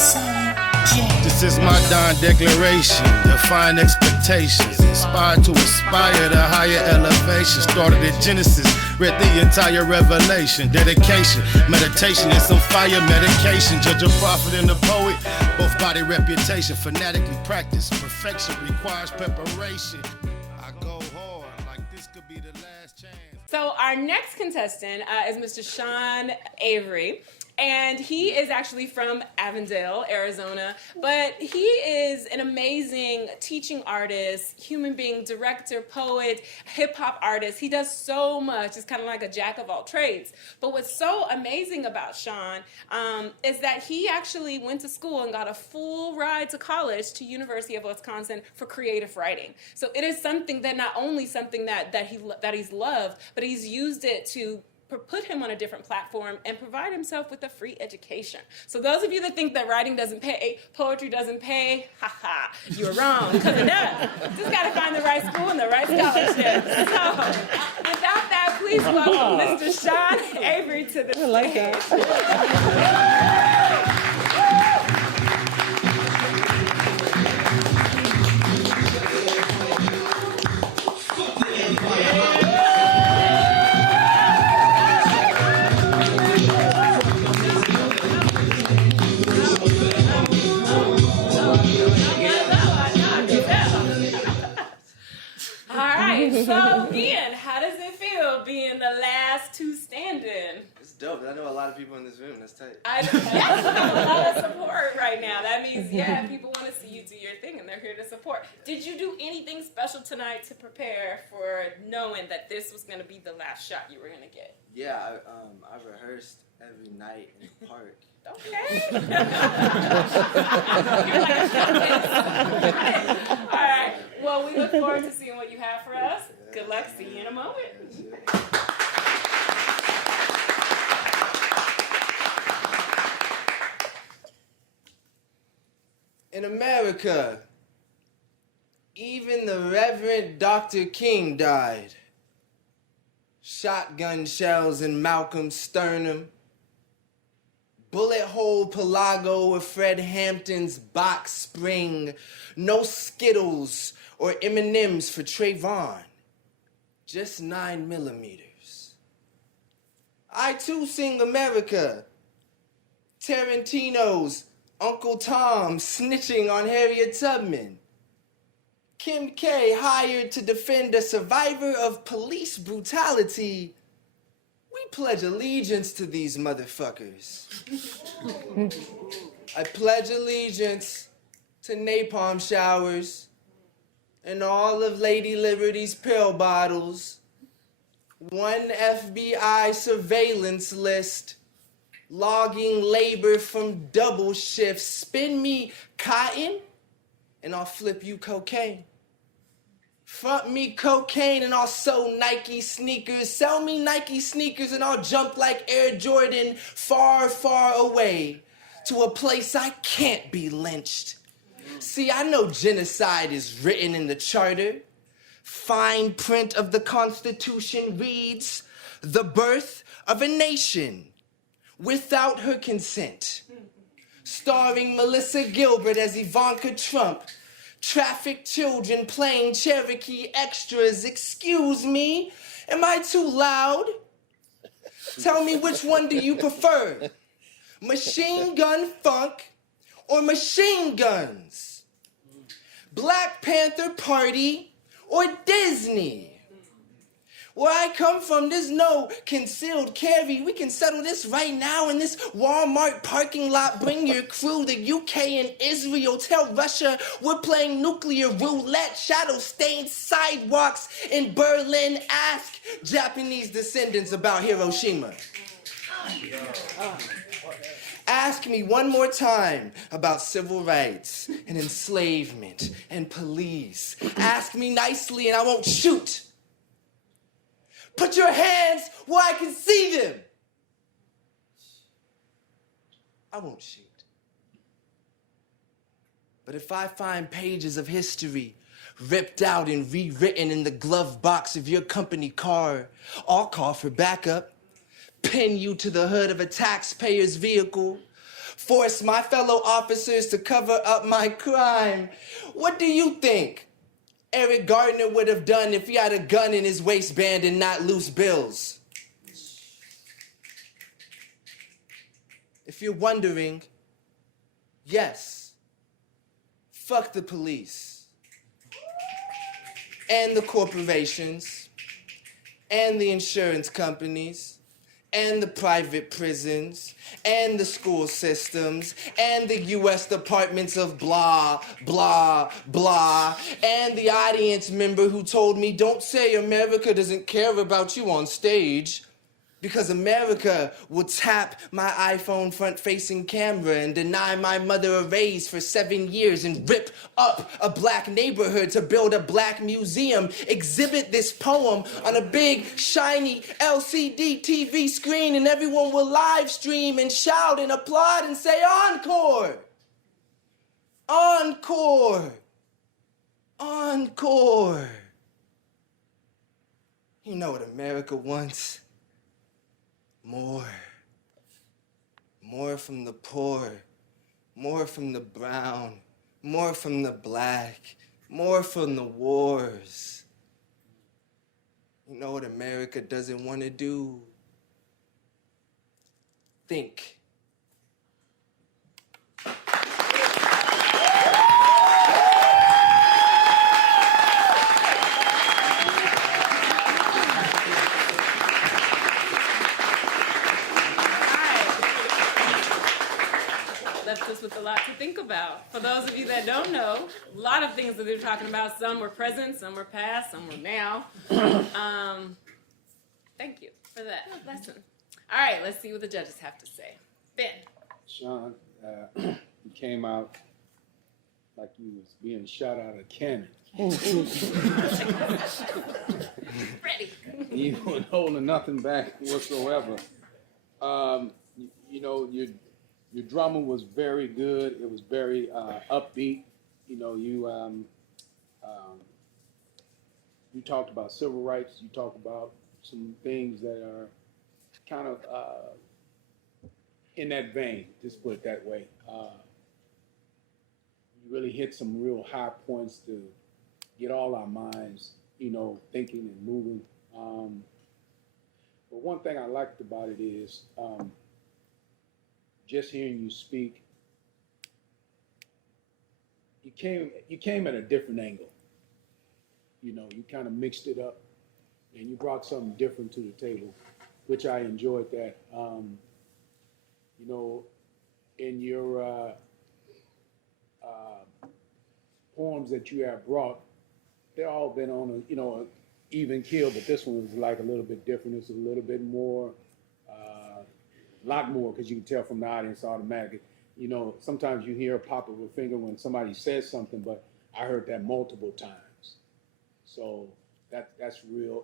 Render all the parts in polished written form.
This is my dawn declaration, define expectations, inspired to aspire to higher elevation. Started at Genesis, read the entire revelation, dedication, meditation, and some fire medication. Judge a prophet and a poet, both body reputation, fanatically practice. Perfection requires preparation. I go hard, like this could be the last chance. So our next contestant is Mr. Sean Avery. And he is actually from Avondale, Arizona, but he is an amazing teaching artist, human being, director, poet, hip-hop artist. He does so much. It's kind of like a jack of all trades. But what's so amazing about Sean is that he actually went to school and got a full ride to college to University of Wisconsin for creative writing. So it is something that not only something that he's loved, but he's used it to put him on a different platform and provide himself with a free education. So those of you that think that writing doesn't pay, poetry doesn't pay, haha, you're wrong, because it does. Just got to find the right school and the right scholarship. So without that, please welcome Mr. Sean Avery to the stage. I like that. So, Ian, how does it feel being the last two standing? It's dope. I know a lot of people in this room. That's tight. Yes, we have a lot of support right now. That means, yeah, people want to see you do your thing, and they're here to support. Did you do anything special tonight to prepare for knowing that this was going to be the last shot you were going to get? Yeah, I rehearsed every night in the park. Okay. You're like a shot. All right. Well, we look forward to seeing what you have for us. Good luck. See you in a moment. In America, even the Reverend Dr. King died. Shotgun shells in Malcolm's sternum. Bullet hole Pelago of Fred Hampton's box spring. No Skittles or M&Ms for Trayvon. Just 9mm. I too sing America. Tarantino's Uncle Tom snitching on Harriet Tubman. Kim K hired to defend a survivor of police brutality. We pledge allegiance to these motherfuckers. I pledge allegiance to napalm showers and all of Lady Liberty's pill bottles, one FBI surveillance list, logging labor from double shifts. Spin me cotton and I'll flip you cocaine. Front me cocaine and I'll sew Nike sneakers. Sell me Nike sneakers and I'll jump like Air Jordan far, far away to a place I can't be lynched. See, I know genocide is written in the charter. Fine print of the Constitution reads, the birth of a nation without her consent. Starring Melissa Gilbert as Ivanka Trump. Trafficked children playing Cherokee extras. Excuse me, am I too loud? Tell me, which one do you prefer? Machine Gun Funk or Machine Guns? Black Panther Party or Disney? Where I come from, there's no concealed carry. We can settle this right now in this Walmart parking lot. Bring your crew, the UK and Israel. Tell Russia we're playing nuclear roulette. Shadow-stained sidewalks in Berlin. Ask Japanese descendants about Hiroshima. Ask me one more time about civil rights and enslavement and police. Ask me nicely and I won't shoot. Put your hands where I can see them. I won't shoot. But if I find pages of history ripped out and rewritten in the glove box of your company car, I'll call for backup, pin you to the hood of a taxpayer's vehicle, force my fellow officers to cover up my crime. What do you think Eric Gardner would have done if he had a gun in his waistband and not loose bills? If you're wondering, yes, fuck the police and the corporations and the insurance companies and the private prisons and the school systems and the U.S. departments of blah, blah, blah, and the audience member who told me, don't say America doesn't care about you on stage, because America will tap my iPhone front-facing camera and deny my mother a raise for 7 years and rip up a black neighborhood to build a black museum, exhibit this poem on a big, shiny LCD TV screen, and everyone will live stream and shout and applaud and say, encore! Encore! Encore! You know what America wants? More. More from the poor. More from the brown. More from the black. More from the wars. You know what America doesn't want to do? Think. Left us with a lot to think about. For those of you that don't know, a lot of things that they're talking about, some were present, some were past, some were now. Thank you for that lesson. All right, let's see what the judges have to say. Ben. Sean, you came out like you was being shot out of a cannon. Ready. You weren't holding nothing back whatsoever. You know, your drama was very good. It was very upbeat. You know, you talked about civil rights. You talked about some things that are kind of in that vein, just put it that way. You really hit some real high points to get all our minds, you know, thinking and moving. But one thing I liked about it is just hearing you speak, you came at a different angle. You know, you kind of mixed it up and you brought something different to the table, which I enjoyed that. You know, in your poems that you have brought, they've all been on a, you know, a even keel, but this one was like a little bit different. It's a little bit more, a lot more, because you can tell from the audience automatically. You know, sometimes you hear a pop of a finger when somebody says something, but I heard that multiple times. So that's a real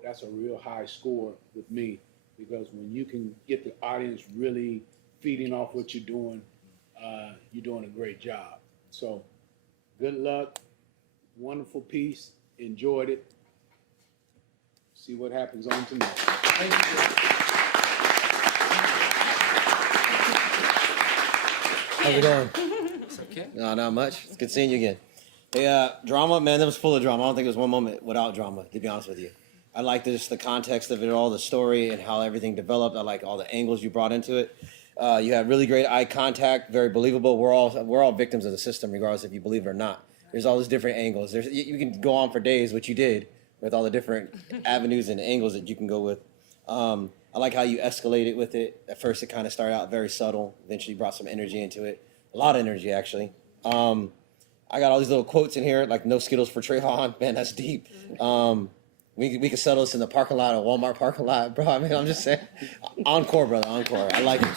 high score with me, because when you can get the audience really feeding off what you're doing a great job. So good luck, wonderful piece, enjoyed it. See what happens on tonight. Thank you. How's it going? It's okay. No, not much. It's good seeing you again. Hey, drama, man, that was full of drama. I don't think there was one moment without drama, to be honest with you. I like just the context of it all, the story and how everything developed. I like all the angles you brought into it. You had really great eye contact, very believable. We're all victims of the system, regardless if you believe it or not. There's all these different angles. You can go on for days, what you did, with all the different avenues and angles that you can go with. I like how you escalated with it. At first, it kind of started out very subtle. Eventually, brought some energy into it. A lot of energy, actually. I got all these little quotes in here, like "No Skittles for Trayvon." Man, that's deep. We could settle this in the parking lot, or Walmart parking lot, bro. I mean, I'm just saying. Encore, brother, encore. I like it.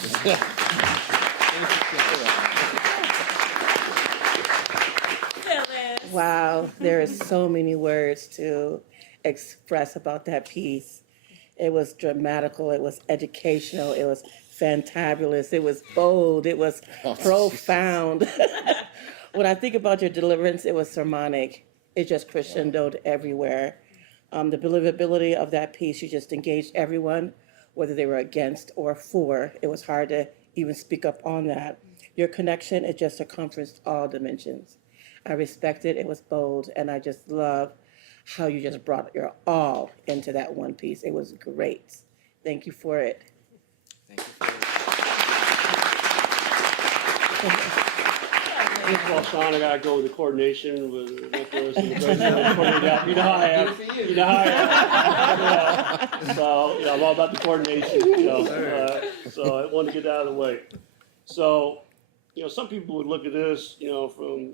Wow, there is so many words to express about that piece. It was dramatical, it was educational, it was fantabulous, it was bold, it was profound. When I think about your deliverance, it was sermonic. It just crescendoed everywhere. The believability of that piece, you just engaged everyone, whether they were against or for. It was hard to even speak up on that Your connection, it just circumferenced all dimensions. I respect it. It was bold, and I just love how you just brought your all into that one piece. It was great. Thank you for it. Thank you for First of all, Sean, I gotta go with the coordination with Nicholas and the president. You know how I am. You know how I am. So, I'm all about the coordination, so I wanted to get that out of the way. So, some people would look at this, from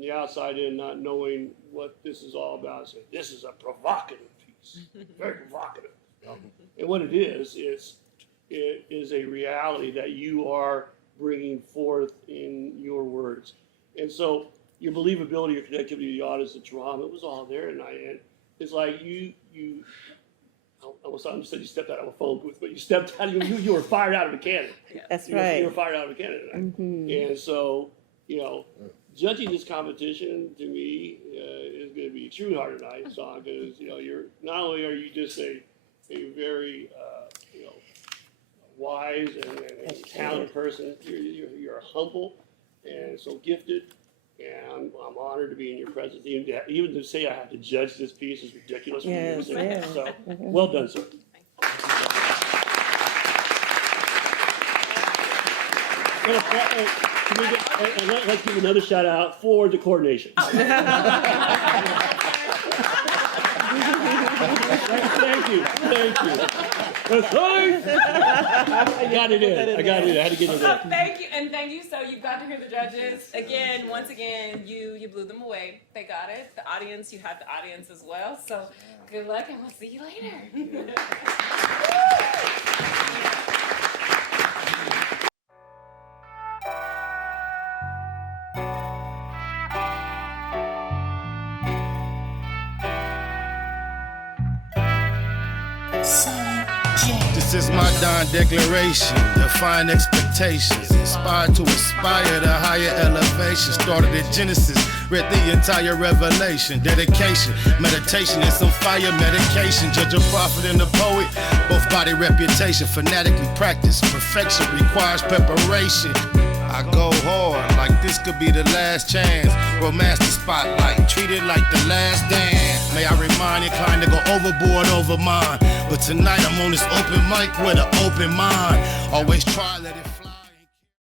the outside in, not knowing what this is all about, and say, this is a provocative piece, very provocative. And what it is a reality that you are bringing forth in your words. And so your believability, your connectivity to the audience, the drama, it was all there tonight. And it's like you almost said you stepped out of a phone booth, but you stepped out, you were fired out of a cannon. That's right. You were fired out of a cannon tonight. And so, judging this competition to me is going to be extremely hard tonight, Sean, because, you're, not only are you just a very, wise and talented person. You're humble and so gifted, and I'm honored to be in your presence. Even to say I have to judge this piece is ridiculous. Yes, yeah. So, well done, sir. Let's give another shout out for the coordination. Thank you. I got it in. I had to get it in. Thank you, and thank you. So you got to hear the judges again. Once again, you blew them away. They got it. The audience, you had the audience as well. So good luck, and we'll see you later. This is my dawn declaration, define expectations, inspired to aspire to higher elevation. Started at Genesis, read the entire Revelation. Dedication, meditation, and some fire medication. Judge a prophet and a poet, both body reputation. Fanatically practice, perfection requires preparation. I go hard, like this could be the last chance. Romance the spotlight, treat it like the last dance. May I remind inclined to go overboard over mine. But tonight I'm on this open mic with an open mind. Always try, let it fly.